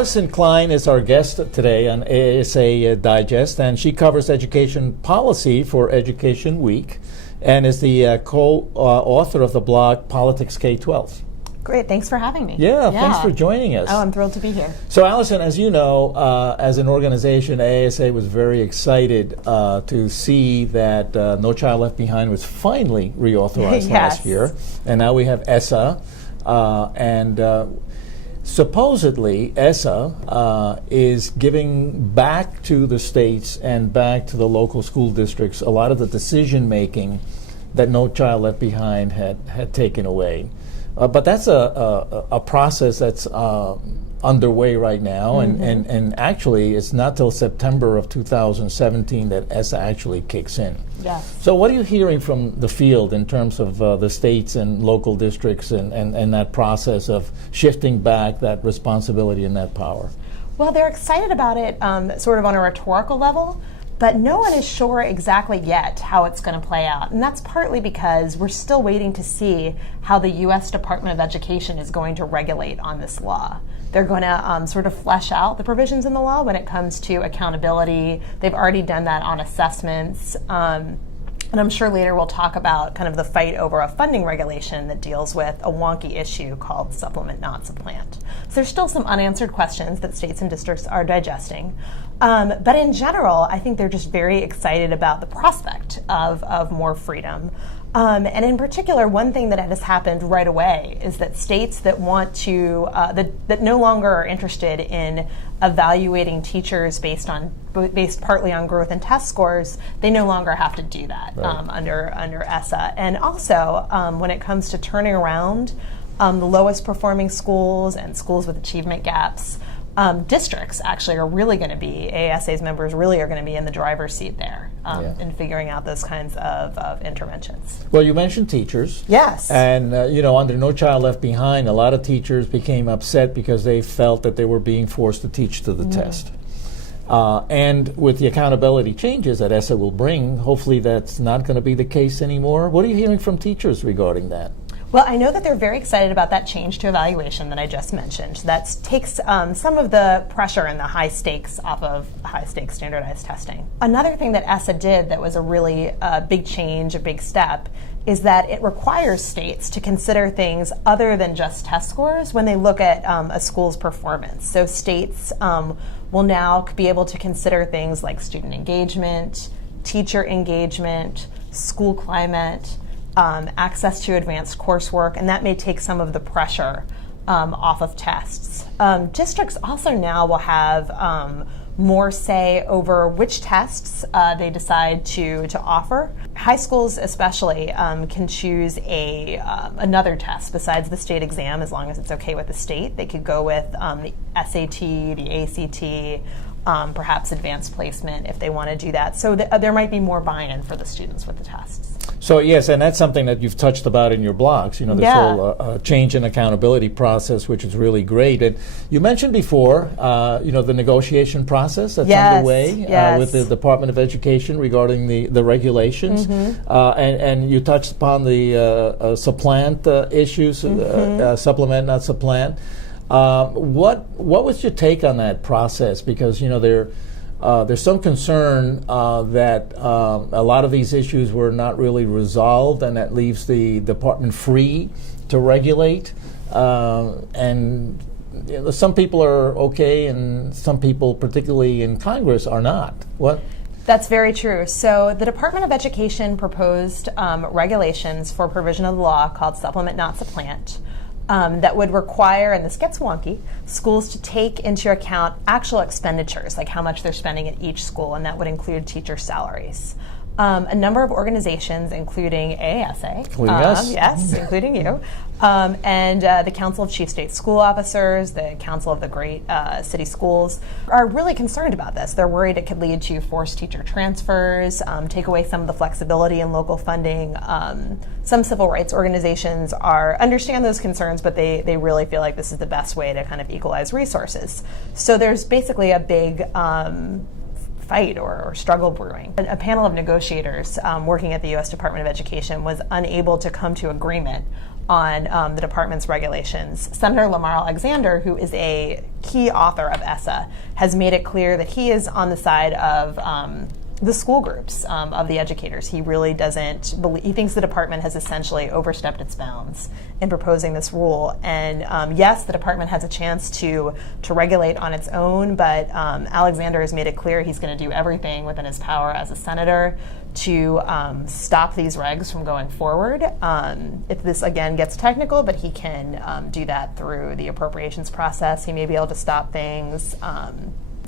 Allison Klein is our guest today on AASA Digest, and she covers education policy for Education Week and is the co-author of the blog Politics K-12. Great, thanks for having me. Yeah, thanks for joining us. Oh, I'm thrilled to be here. So, Allison, as you know, as an organization, AASA was very excited to see that No Child Left Behind was finally reauthorized last year, and now we have AASA, and supposedly AASA is giving back to the states and back to the local school districts a lot of the decision making that No Child Left Behind had taken away. But that's a process that's underway right now, and actually it's not till September of 2017 that AASA actually kicks in. Yeah. So what are you hearing from the field in terms of the states and local districts and that process of shifting back that responsibility and that power? Well, they're excited about it sort of on a rhetorical level, but no one is sure exactly yet how it's going to play out. And that's partly because we're still waiting to see how the U.S. Department of Education is going to regulate on this law. They're going to sort of flesh out the provisions in the law when it comes to accountability. They've already done that on assessments. And I'm sure later we'll talk about kind of the fight over a funding regulation that deals with a wonky issue called supplement, not supplant. So there's still some unanswered questions that states and districts are digesting. But in general, I think they're just very excited about the prospect of more freedom. And in particular, one thing that has happened right away is that states that want to, that no longer are interested in evaluating teachers based partly on growth and test scores, they no longer have to do that under AASA. And also, when it comes to turning around the lowest performing schools and schools with achievement gaps, districts actually are really going to be, AASA's members really are going to be in the driver's seat there in figuring out those kinds of interventions. Well, you mentioned teachers. Yes. And, under No Child Left Behind, a lot of teachers became upset because they felt that they were being forced to teach to the test. And with the accountability changes that AASA will bring, hopefully that's not going to be the case anymore. What are you hearing from teachers regarding that? Well, I know that they're very excited about that change to evaluation that I just mentioned. That takes some of the pressure and the high stakes off of high-stakes standardized testing. Another thing that AASA did that was a really big change, a big step, is that it requires states to consider things other than just test scores when they look at a school's performance. So states will now be able to consider things like student engagement, teacher engagement, school climate, access to advanced coursework, and that may take some of the pressure off of tests. Districts also now will have more say over which tests they decide to offer. High schools especially can choose another test besides the state exam as long as it's okay with the state. They could go with the SAT, the ACT, perhaps advanced placement if they want to do that. So there might be more buy-in for the students with the tests. So yes, and that's something that you've touched about in your blogs, this whole change in accountability process, which is really great. And you mentioned before, the negotiation process that's underway with the Department of Education regarding the regulations. And you touched upon the supplant issues, supplement, not supplant. What was your take on that process? Because there's some concern that a lot of these issues were not really resolved, and that leaves the department free to regulate. And some people are okay, and some people, particularly in Congress, are not. What? That's very true. So the Department of Education proposed regulations for provision of the law called supplement, not supplant. That would require, and this gets wonky, schools to take into account actual expenditures, like how much they're spending at each school, and that would include teacher salaries. A number of organizations, including AASA, including us, yes, including you, and the Council of Chief State School Officers, the Council of the Great City Schools, are really concerned about this. They're worried it could lead to forced teacher transfers, take away some of the flexibility in local funding. Some civil rights organizations understand those concerns, but they really feel like this is the best way to kind of equalize resources. So there's basically a big fight or struggle brewing. A panel of negotiators working at the U.S. Department of Education was unable to come to agreement on the department's regulations. Senator Lamar Alexander, who is a key author of AASA, has made it clear that he is on the side of the school groups, of the educators. He really doesn't believe, he thinks the department has essentially overstepped its bounds in proposing this rule. And yes, the department has a chance to regulate on its own, but Alexander has made it clear he's going to do everything within his power as a senator to stop these regs from going forward. If this, again, gets technical, but he can do that through the appropriations process. He may be able to stop things.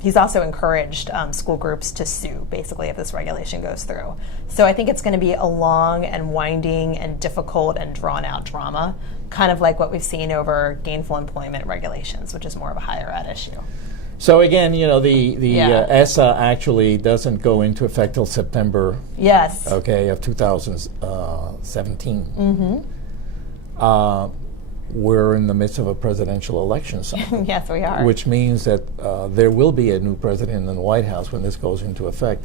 He's also encouraged school groups to sue, basically, if this regulation goes through. So I think it's going to be a long and winding and difficult and drawn-out drama, kind of like what we've seen over gainful employment regulations, which is more of a higher ed issue. So again, you know, the AASA actually doesn't go into effect till September. Yes. Okay, of 2017. Mm-hmm. We're in the midst of a presidential election cycle. Yes, we are. Which means that there will be a new president in the White House when this goes into effect.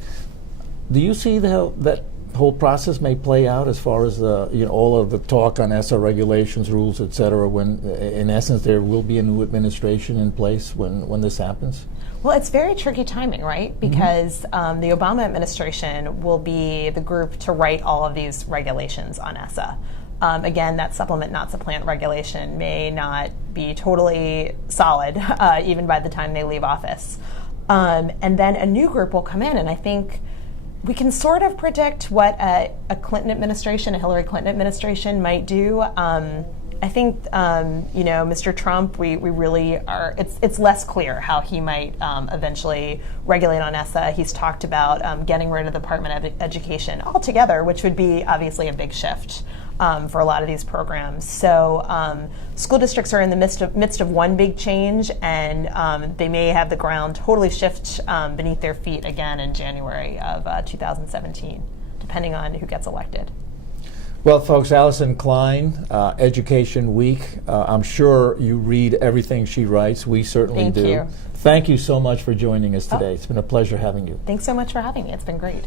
Do you see that whole process may play out as far as all of the talk on ESSA regulations, rules, et cetera, when in essence there will be a new administration in place when this happens? Well, it's very tricky timing, right? Because the Obama administration will be the group to write all of these regulations on ESSA. Again, that supplement not supplant regulation may not be totally solid even by the time they leave office. And then a new group will come in, and I think we can sort of predict what a Clinton administration, a Hillary Clinton administration might do. I think, Mr. Trump, we really are, it's less clear how he might eventually regulate on ESSA. He's talked about getting rid of the Department of Education altogether, which would be obviously a big shift for a lot of these programs. So school districts are in the midst of one big change, and they may have the ground totally shift beneath their feet again in January of 2017, depending on who gets elected. Well, folks, Allison Klein, Education Week. I'm sure you read everything she writes. We certainly do. Thank you. Thank you so much for joining us today. It's been a pleasure having you. Thanks so much for having me. It's been great.